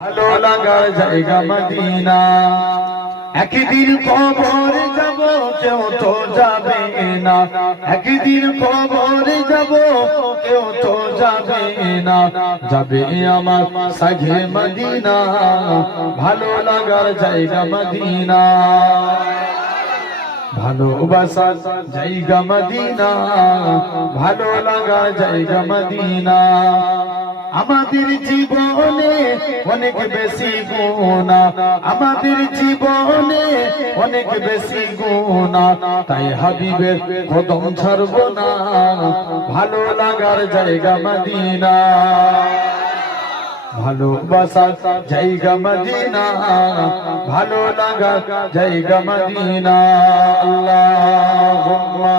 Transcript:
ভালো লাগার জায়গা মদিনা। একদিন কবরে যাব কেউ তো যাবে না, একদিন কবরে যাব কেউ তো যাবে না, যাবে আমার সাজে মদিনা। ভালো লাগার জায়গা মদিনা, ভালোবাসার জায়গা মদিনা, ভালো লাগা জায়গা মদিনা। আমাদের জীবনে অনেক বেশি গুনাহ, আমাদের জীবনে অনেক বেশি গুনাহ, তাই হাবিবের কদম ছাড়ব না। ভালো লাগার জায়গা মদিনা, ভালোবাসার জায়গা মদিনা, ভালো লাগা জায়গা মদিনা। আল্লাহুম্মা